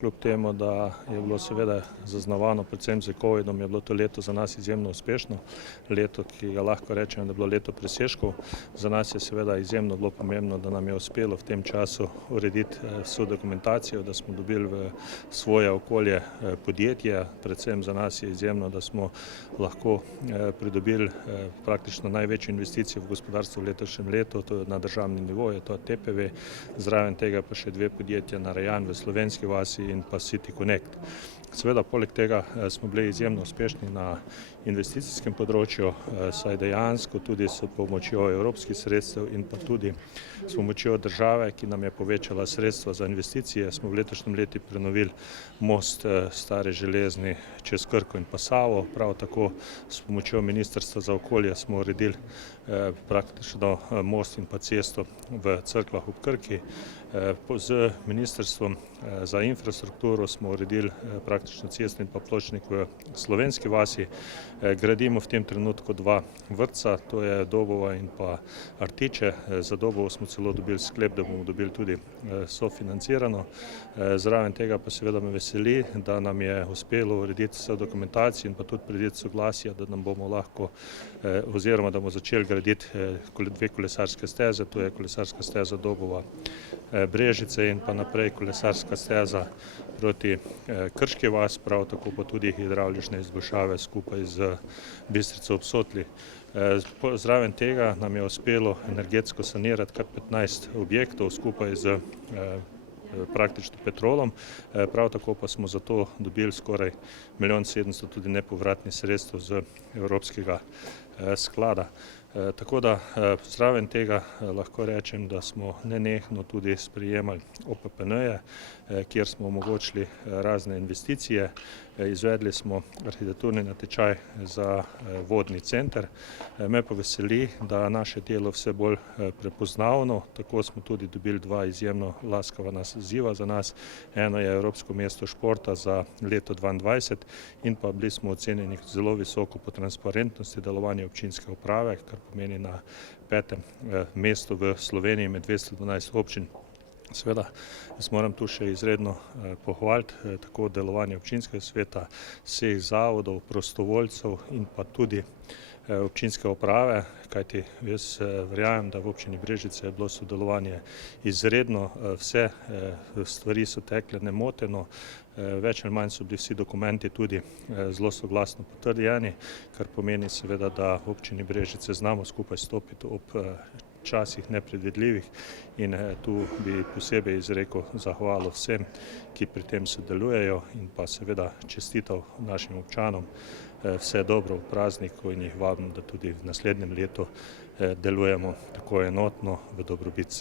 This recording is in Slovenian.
Kljub temu, da je bilo seveda zaznamovano predvsem z covidom, je bilo to leto za nas izjemno uspešno. Leto, ki ga lahko rečemo, da je bilo leto presežkov. Za nas je seveda izjemno bilo pomembno, da nam je uspelo v tem času urediti vso dokumentacijo, da smo dobili v svoje okolje podjetje. Predvsem za nas je izjemno, da smo lahko pridobili praktično največjo investicijo v gospodarstvu v letošnjem letu, to je na državnem nivoju, to je TPV, zraven tega pa še dve podjetja Narajan v Slovenski vasi in pa City Connect. Seveda, poleg tega smo bili izjemno uspešni na investicijskem področju, saj dejansko tudi s pomočjo evropskih sredstev in pa tudi s pomočjo države, ki nam je povečala sredstva za investicije, smo v letošnjem letu prenovili most Stare železni čez Krko in pa Savo. Prav tako s pomočjo Ministrstva za okolje smo uredili praktično most in pa cesto v Cerkljah ob Krki. Z Ministrstvom za infrastrukturo smo uredili praktično cestni in pa pločnik v Slovenski vasi. Gradimo v tem trenutku dva vrtca, to je Dobova in pa Artiče. Za Dobovo smo celo dobili sklep, da bomo dobili tudi sofinancirano. Zraven tega pa seveda me veseli, da nam je uspelo urediti vso dokumentacijo in pa tudi priditi soglasja, da nam bomo lahko oziroma da bomo začeli graditi dve kolesarske steze, to je kolesarska steza Dobova Brežice in pa naprej kolesarska steza proti Krški vas, prav tako pa tudi hidravlične izboljšave skupaj z Bistrico ob Sotli. Zraven tega nam je uspelo energetsko sanirati kar 15 objektov skupaj z praktično Petrolom, prav tako pa smo za to dobili skoraj 1,7 milijon tudi nepovratnih sredstev z Evropskega sklada. Tako da zraven tega lahko rečem, da smo nenehno tudi sprejemali OPPN-je, kjer smo omogočili razne investicije. Izvedli smo arhitekturni natečaj za vodni center. Me pa veseli, da naše delo vse bolj prepoznavno, tako smo tudi dobili dva izjemno laskava naziva za nas. Eno je Evropsko mesto športa za leto 2022 in pa bili smo ocenjeni zelo visoko po transparentnosti delovanja občinske uprave, kar pomeni na 5. mestu v Sloveniji med 212 občin. Seveda, jaz moram tu še izredno pohvaliti tako delovanje občinskega sveta, vseh zavodov, prostovoljcev in pa tudi občinske uprave, kajti jaz verjamem, da v občini Brežice je bilo sodelovanje izredno, vse stvari so tekle nemoteno, več ali manj so bili vsi dokumenti tudi zelo soglasno potrjeni, kar pomeni seveda, da v občini Brežice znamo skupaj stopiti ob časih nepredvidljivih in tu bi posebej izrekel zahvalo vsem, ki pri tem sodelujejo in pa seveda čestital našim občanom vse dobro v prazniku in jih vabim, da tudi v naslednjem letu delujemo tako enotno v dobrobit.